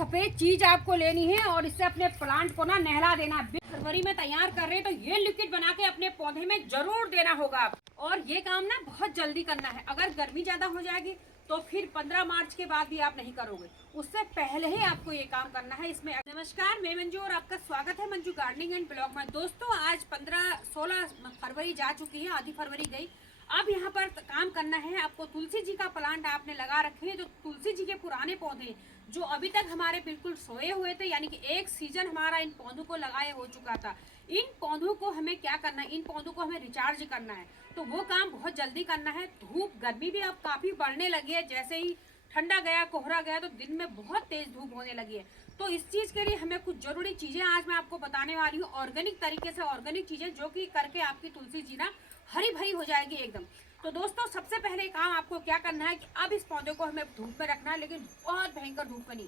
सफेद चीज आपको लेनी है और इससे अपने प्लांट को ना नहला देना। फरवरी में तैयार कर रहे हैं तो ये लिक्विड बना के अपने पौधे में जरूर देना होगा। और ये काम ना बहुत जल्दी करना है। अगर गर्मी ज्यादा हो जाएगी तो फिर 15 मार्च के बाद भी आप नहीं करोगे, उससे पहले ही आपको ये काम करना है इसमें। नमस्कार, मैं मंजू और आपका स्वागत है मंजू गार्डनिंग एंड ब्लॉग में। दोस्तों आज 15-16 फरवरी जा चुकी है, आधी फरवरी गई। अब यहाँ पर काम करना है आपको। तुलसी जी का प्लांट आपने लगा रखे हैं, जो तुलसी जी के पुराने पौधे जो अभी तक हमारे बिल्कुल सोए हुए थे, यानी कि एक सीजन हमारा इन पौधों को लगाए हो चुका था। इन पौधों को हमें क्या करना है, इन पौधों को हमें रिचार्ज करना है। तो वो काम बहुत जल्दी करना है। धूप गर्मी भी अब काफी बढ़ने लगी है, जैसे ही ठंडा गया कोहरा गया तो दिन में बहुत तेज धूप होने लगी है। तो इस चीज के लिए हमें कुछ जरूरी चीजें आज मैं आपको बताने वाली हूँ, ऑर्गेनिक तरीके से, ऑर्गेनिक चीजें जो कि करके आपकी तुलसी जी ना हरी भरी हो जाएगी एकदम। तो दोस्तों सबसे पहले काम आपको क्या करना है कि अब इस पौधे को हमें धूप में रखना है, लेकिन बहुत भयंकर धूप में नहीं।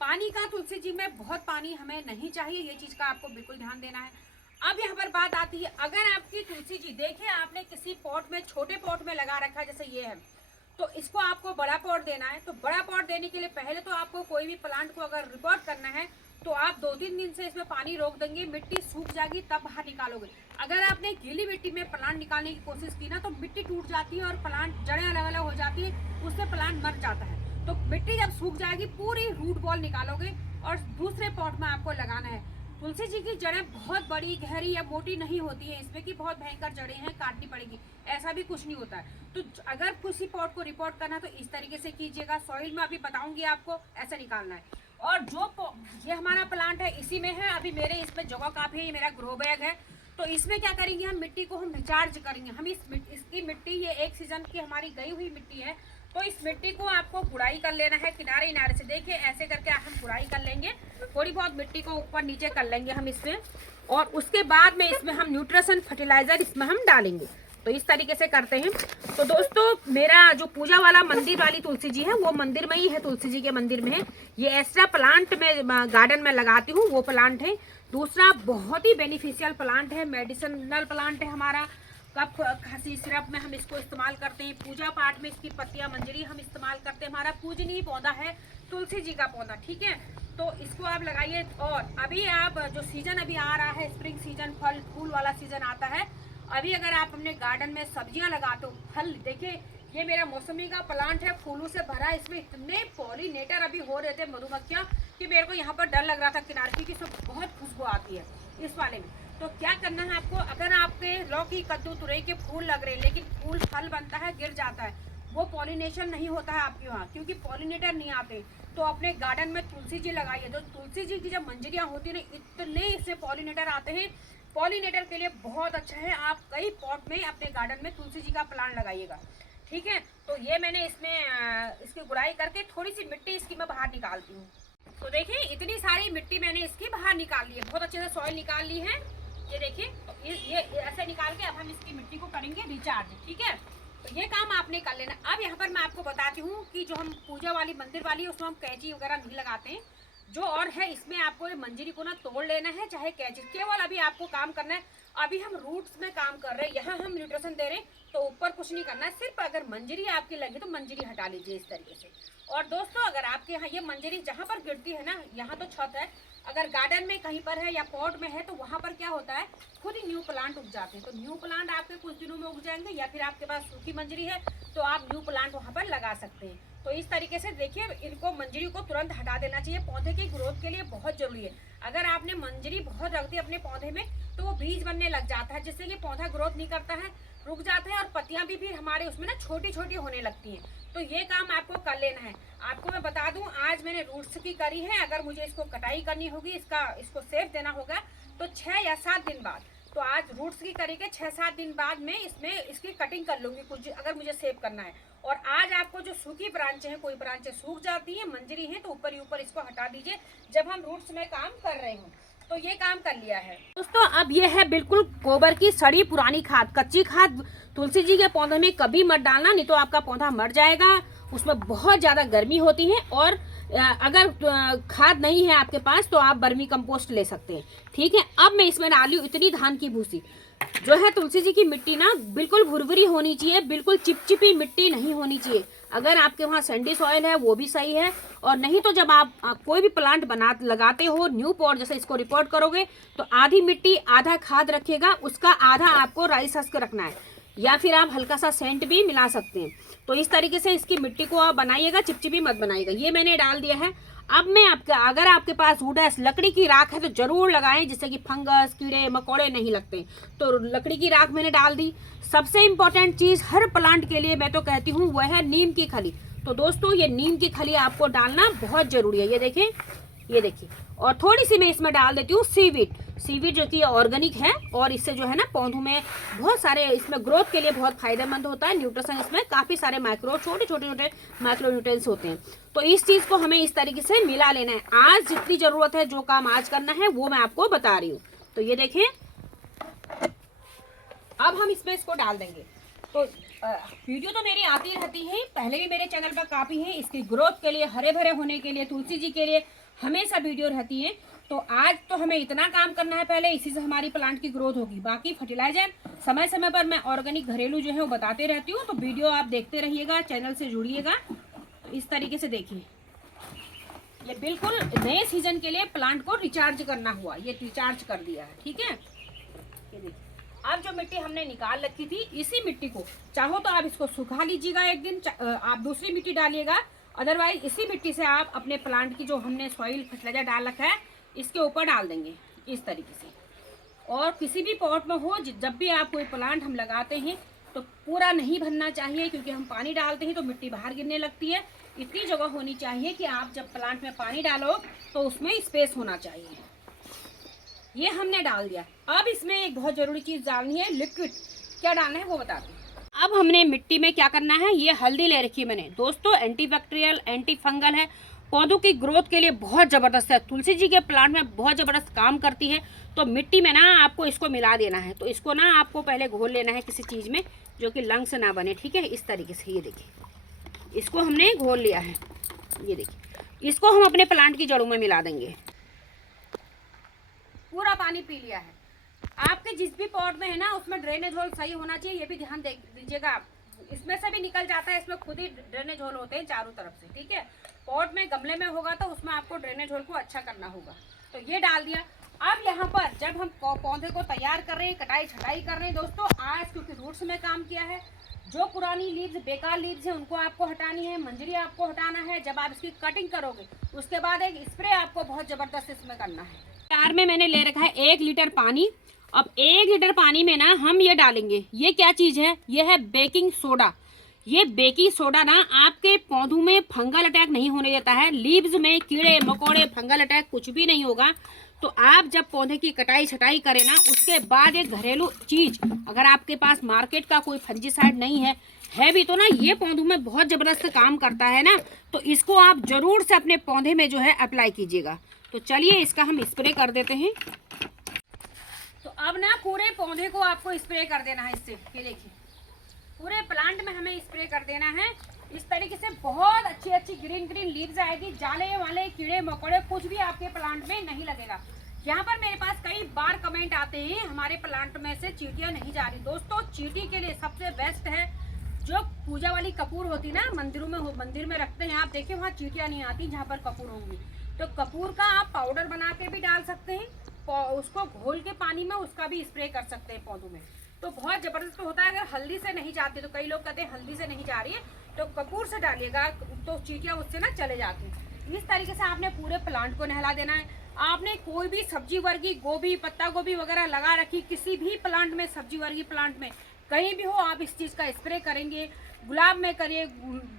पानी का तुलसी जी में बहुत पानी हमें नहीं चाहिए, ये चीज का आपको बिल्कुल ध्यान देना है। अब यहाँ पर बात आती है, अगर आपकी तुलसी जी देखिए आपने किसी पॉट में, छोटे पॉट में लगा रखा है जैसे ये है, तो इसको आपको बड़ा पॉट देना है। तो बड़ा पॉट देने के लिए पहले तो आपको कोई भी प्लांट को अगर रिपोर्ट करना है तो आप 2-3 दिन से इसमें पानी रोक देंगे, मिट्टी सूख जाएगी तब बाहर निकालोगे। अगर आपने गीली मिट्टी में प्लांट निकालने की कोशिश की ना तो मिट्टी टूट जाती है और प्लांट जड़ें अलग अलग हो जाती है, उससे प्लांट मर जाता है। तो मिट्टी जब सूख जाएगी पूरी रूट बॉल निकालोगे और दूसरे पॉट में आपको लगाना है। तुलसी जी की जड़ें बहुत बड़ी, गहरी या मोटी नहीं होती है, इसमें की बहुत भयंकर जड़ें हैं, काटनी पड़ेगी, ऐसा भी कुछ नहीं होता है। तो अगर किसी पॉट को रिपोर्ट करना तो इस तरीके से कीजिएगा। सॉइल में अभी बताऊंगी आपको, ऐसा निकालना है। और जो ये हमारा प्लांट है इसी में है, अभी मेरे इसमें जगह काफी है, ये मेरा ग्रो बैग है। तो इसमें क्या करेंगे, हम मिट्टी को हम रिचार्ज करेंगे। हम इसकी मिट्टी, ये एक सीजन की हमारी गई हुई मिट्टी है, तो इस मिट्टी को आपको गुड़ाई कर लेना है किनारे किनारे से। देखिए ऐसे करके हम गुड़ाई कर लेंगे, थोड़ी बहुत मिट्टी को ऊपर नीचे कर लेंगे हम इसमें, और उसके बाद में इसमें हम न्यूट्रिशन फर्टिलाइजर इसमें हम डालेंगे। तो इस तरीके से करते हैं। तो दोस्तों मेरा जो पूजा वाला मंदिर वाली तुलसी जी है वो मंदिर में ही है, तुलसी जी के मंदिर में है। ये एक्स्ट्रा प्लांट में गार्डन में लगाती हूँ, वो प्लांट है। दूसरा बहुत ही बेनिफिशियल प्लांट है, मेडिसिनल प्लांट है हमारा। कफ खांसी सिरप में हम इसको इस्तेमाल करते हैं, पूजा पाठ में इसकी पत्तियां मंजरी हम इस्तेमाल करते हैं। हमारा पूजनीय पौधा है तुलसी जी का पौधा, ठीक है। तो इसको आप लगाइए। और अभी आप जो सीजन अभी आ रहा है, स्प्रिंग सीजन, फल फूल वाला सीजन आता है। अभी अगर आप अपने गार्डन में सब्जियां लगाते हो, फल, देखिए ये मेरा मौसमी का प्लांट है, फूलों से भरा है। इसमें इतने पॉलिनेटर अभी हो रहे थे, मधुमक्खियां, कि मेरे को यहाँ पर डर लग रहा था किनारे, क्योंकि इसमें बहुत खुशबू आती है इस वाले में। तो क्या करना है आपको, अगर आपके लौकी, कद्दू, तुरई के फूल लग रहे हैं लेकिन फूल फल बनता है, गिर जाता है, वो पॉलिनेशन नहीं होता है आपके वहाँ, क्योंकि पॉलिनेटर नहीं आते, तो अपने गार्डन में तुलसी जी लगाइए। तो तुलसी जी की जब मंजरियाँ होती है ना, इतने इससे पॉलिनेटर आते हैं, पॉलिनेटर के लिए बहुत अच्छा है। आप कई पॉट में अपने गार्डन में तुलसी जी का प्लांट लगाइएगा, ठीक है। तो ये मैंने इसमें इसकी गुड़ाई करके थोड़ी सी मिट्टी इसकी मैं बाहर निकालती हूँ। तो देखिए इतनी सारी मिट्टी मैंने इसकी बाहर निकाल ली है, बहुत अच्छे से सॉइल निकाल ली है। ये देखिए, तो ये ऐसे निकाल के अब हम इसकी मिट्टी को करेंगे रिचार्ज, ठीक है। तो ये काम आपने कर लेना। अब यहाँ पर मैं आपको बताती हूँ कि जो हम पूजा वाली मंदिर वाली, उसमें हम कैंची वगैरह नहीं लगाते हैं। जो और है इसमें आपको ये मंजरी को ना तोड़ लेना है, चाहे कैंची, केवल अभी आपको काम करना है। अभी हम रूट्स में काम कर रहे हैं, यहाँ हम न्यूट्रिशन दे रहे हैं, तो ऊपर कुछ नहीं करना है। सिर्फ अगर मंजरी आपकी लगी तो मंजरी हटा लीजिए इस तरीके से। और दोस्तों अगर आपके यहाँ ये मंजरी जहाँ पर गिरती है ना, यहाँ तो छत है, अगर गार्डन में कहीं पर है या पॉट में है तो वहाँ पर क्या होता है, खुद ही न्यू प्लांट उग जाते हैं। तो न्यू प्लांट आपके कुछ दिनों में उग जाएंगे, या फिर आपके पास सूखी मंजरी है तो आप न्यू प्लांट वहाँ पर लगा सकते हैं। तो इस तरीके से देखिए, इनको मंजरी को तुरंत हटा देना चाहिए, पौधे की ग्रोथ के लिए बहुत जरूरी है। अगर आपने मंजरी बहुत रख दी अपने पौधे में तो वो बीज बनने लग जाता है, जिससे कि पौधा ग्रोथ नहीं करता है, रुक जाता है, और पत्तियां भी फिर हमारे उसमें ना छोटी छोटी होने लगती हैं। तो ये काम आपको कर लेना है। आपको मैं बता दूं, आज मैंने रूट्स की करी है, अगर मुझे इसको कटाई करनी होगी, इसको सेफ देना होगा तो 6 या 7 दिन बाद। तो आज रूट्स की करी के 6-7 दिन बाद में इसकी कटिंग कर लूंगी कुछ, अगर मुझे सेव करना है। और आज आपको जो सूखी ब्रांचें हैं, कोई ब्रांचें सूख जाती हैं, मंजरी है, तो ऊपर ही ऊपर इसको हटा दीजिए जब हम रूट्स में काम कर रहे हूँ। तो ये काम कर लिया है दोस्तों। अब ये है बिल्कुल गोबर की सड़ी पुरानी खाद, कच्ची खाद तुलसी जी के पौधे में कभी मत डालना, नहीं तो आपका पौधा मर जाएगा। उसमें बहुत ज्यादा गर्मी होती है, और अगर खाद नहीं है आपके पास तो आप वर्मी कंपोस्ट ले सकते हैं, ठीक है। अब मैं इसमें डाली हूँ इतनी धान की भूसी। जो है तुलसी जी की मिट्टी ना बिल्कुल भुरभुरी होनी चाहिए, बिल्कुल चिपचिपी मिट्टी नहीं होनी चाहिए। अगर आपके वहाँ सैंडी सॉइल है वो भी सही है, और नहीं तो जब आप कोई भी प्लांट लगाते हो न्यू पॉट, जैसे इसको रिपोर्ट करोगे तो आधी मिट्टी आधा खाद रखिएगा, उसका आधा आपको राइस हस्क रखना है, या फिर आप हल्का सा सेंट भी मिला सकते हैं। तो इस तरीके से इसकी मिट्टी को आप बनाइएगा, चिपचिपी मत बनाइएगा। ये मैंने डाल दिया है। अब मैं अगर आपके पास वुड है, लकड़ी की राख है तो जरूर लगाएं, जिससे कि फंगस कीड़े मकोड़े नहीं लगते। तो लकड़ी की राख मैंने डाल दी। सबसे इम्पोर्टेंट चीज़ हर प्लांट के लिए मैं तो कहती हूँ वह है नीम की खली। तो दोस्तों ये नीम की खली आपको डालना बहुत ज़रूरी है। ये देखिए, ये देखिए, और थोड़ी सी मैं इसमें डाल देती हूँ सीवीड जो कि ऑर्गेनिक है, और इससे जो है ना पौधों में बहुत सारे, इसमें ग्रोथ के लिए बहुत फायदेमंद होता है। न्यूट्रिशन इसमें काफ़ी सारे छोटे माइक्रो न्यूट्रिएंट्स होते हैं। तो इस चीज़ को हमें इस तरीके से मिला लेना है। आज जितनी ज़रूरत है, जो काम आज करना है वो मैं आपको बता रही हूँ। तो ये देखें, अब हम इसमें इसको डाल देंगे। तो वीडियो तो मेरी आती रहती है, पहले भी मेरे चैनल पर काफ़ी है। इसकी ग्रोथ के लिए, हरे भरे होने के लिए, तुलसी जी के लिए हमेशा वीडियो रहती है। तो आज तो हमें इतना काम करना है पहले, इसी से हमारी प्लांट की ग्रोथ होगी। बाकी फर्टिलाइजर समय समय पर मैं ऑर्गेनिक घरेलू जो है वो बताते रहती हूँ। तो वीडियो आप देखते रहिएगा, चैनल से जुड़िएगा। तो इस तरीके से देखिए, ये बिल्कुल नए सीजन के लिए प्लांट को रिचार्ज करना हुआ, ये रिचार्ज कर दिया है। ठीक है, ये देखिए। अब जो मिट्टी हमने निकाल रखी थी, इसी मिट्टी को चाहो तो आप इसको सुखा लीजिएगा एक दिन, आप दूसरी मिट्टी डालिएगा। अदरवाइज इसी मिट्टी से आप अपने प्लांट की जो हमने सॉइल फर्टिलाइजर डाल रखा है इसके ऊपर डाल देंगे इस तरीके से। और किसी भी पॉट में हो, जब भी आप कोई प्लांट हम लगाते हैं तो पूरा नहीं भरना चाहिए, क्योंकि हम पानी डालते हैं तो मिट्टी बाहर गिरने लगती है। इतनी जगह होनी चाहिए कि आप जब प्लांट में पानी डालो तो उसमें स्पेस होना चाहिए। ये हमने डाल दिया। अब इसमें एक बहुत ज़रूरी चीज़ डालनी है, लिक्विड। क्या डालना है वो बताते हैं। अब हमने मिट्टी में क्या करना है, ये हल्दी ले रखी है मैंने दोस्तों, एंटीबैक्टीरियल एंटी फंगल है, पौधों की ग्रोथ के लिए बहुत ज़बरदस्त है। तुलसी जी के प्लांट में बहुत ज़बरदस्त काम करती है। तो मिट्टी में ना आपको इसको मिला देना है। तो इसको ना आपको पहले घोल लेना है किसी चीज़ में जो कि लंग से ना बने। ठीक है, इस तरीके से। ये देखिए, इसको हमने घोल लिया है। ये देखिए, इसको हम अपने प्लांट की जड़ों में मिला देंगे। पूरा पानी पी लिया है। आपके जिस भी पॉट में है ना उसमें ड्रेनेज होल सही होना चाहिए, ये भी ध्यान दे दीजिएगा आप। इसमें से भी निकल जाता है, इसमें खुद ही ड्रेनेज होल होते हैं चारों तरफ से। ठीक है, पॉट में गमले में होगा तो उसमें आपको ड्रेनेज होल को अच्छा करना होगा। तो ये डाल दिया। अब यहाँ पर जब हम पौधे को तैयार कर रहे हैं, कटाई छटाई कर रहे हैं दोस्तों, आज क्योंकि रूट्स में काम किया है, जो पुरानी लीव्स, बेकार लीव्स है उनको आपको हटानी है, मंजरी आपको हटाना है। जब आप इसकी कटिंग करोगे उसके बाद एक स्प्रे आपको बहुत ज़बरदस्त इसमें करना है। जार में मैंने ले रखा है 1 लीटर पानी। अब 1 लीटर पानी में ना हम ये डालेंगे, ये क्या चीज़ है, ये है बेकिंग सोडा। ये बेकिंग सोडा ना आपके पौधों में फंगल अटैक नहीं होने देता है, लीव्स में कीड़े मकोड़े फंगल अटैक कुछ भी नहीं होगा। तो आप जब पौधे की कटाई छटाई करें ना, उसके बाद एक घरेलू चीज़, अगर आपके पास मार्केट का कोई फंजीसाइड नहीं है भी तो ना ये पौधों में बहुत ज़बरदस्त काम करता है ना, तो इसको आप ज़रूर से अपने पौधे में जो है अप्लाई कीजिएगा। तो चलिए इसका हम स्प्रे कर देते हैं। तो अब ना पूरे पौधे को आपको स्प्रे कर देना है इससे। ये देखिए, पूरे प्लांट में हमें स्प्रे कर देना है। इस तरीके से बहुत अच्छी अच्छी ग्रीन ग्रीन लीव्स आएगी, जाले वाले कीड़े मकोड़े कुछ भी आपके प्लांट में नहीं लगेगा। यहाँ पर मेरे पास कई बार कमेंट आते हैं हमारे प्लांट में से चींटियाँ नहीं जा रही। दोस्तों चींटी के लिए सबसे बेस्ट है जो पूजा वाली कपूर होती ना, मंदिर में रखते हैं, आप देखिए वहाँ चींटियाँ नहीं आती जहाँ पर कपूर होंगी। तो कपूर का आप पाउडर बना के भी डाल सकते हैं, उसको घोल के पानी में उसका भी स्प्रे कर सकते हैं पौधों में। तो बहुत ज़बरदस्त होता है। अगर हल्दी से नहीं जाती, तो कई लोग कहते हैं हल्दी से नहीं जा रही है तो कपूर से डालिएगा, तो चींटियाँ उससे ना चले जाती हैं। इस तरीके से आपने पूरे प्लांट को नहला देना है। आपने कोई भी सब्जी वर्गी, गोभी, पत्ता गोभी वगैरह लगा रखी, किसी भी प्लांट में, सब्जी वर्गी प्लांट में कहीं भी हो, आप इस चीज़ का स्प्रे करेंगे। गुलाब में करिए,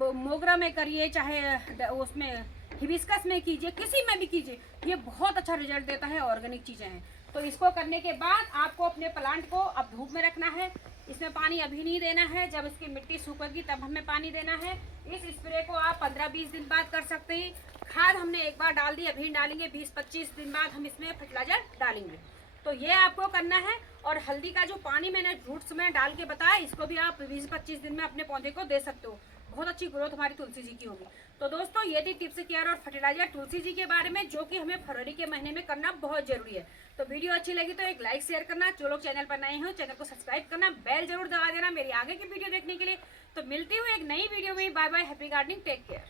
मोगरा में करिए, चाहे उसमें हिबिस्कस में कीजिए, किसी में भी कीजिए, ये बहुत अच्छा रिजल्ट देता है। ऑर्गेनिक चीज़ें हैं। तो इसको करने के बाद आपको अपने प्लांट को अब धूप में रखना है। इसमें पानी अभी नहीं देना है, जब इसकी मिट्टी सूखेगी तब हमें पानी देना है। इस स्प्रे को आप 15-20 दिन बाद कर सकते हैं। खाद हमने एक बार डाल दी, अभी डालेंगे 20-25 दिन बाद हम इसमें फर्टिलाइजर डालेंगे। तो ये आपको करना है। और हल्दी का जो पानी मैंने रूट्स में डाल के बताया, इसको भी आप 20-25 दिन में अपने पौधे को दे सकते हो। बहुत अच्छी ग्रोथ हमारी तुलसी जी की होगी। तो दोस्तों ये थी टिप्स केयर और फर्टिलाइजर तुलसी जी के बारे में, जो कि हमें फरवरी के महीने में करना बहुत जरूरी है। तो वीडियो अच्छी लगी तो एक लाइक शेयर करना, जो लोग चैनल पर नए हो चैनल को सब्सक्राइब करना, बेल जरूर दबा देना मेरी आगे की वीडियो देखने के लिए। तो मिलती हूँ एक नई वीडियो में। Bye bye, happy gardening, take care.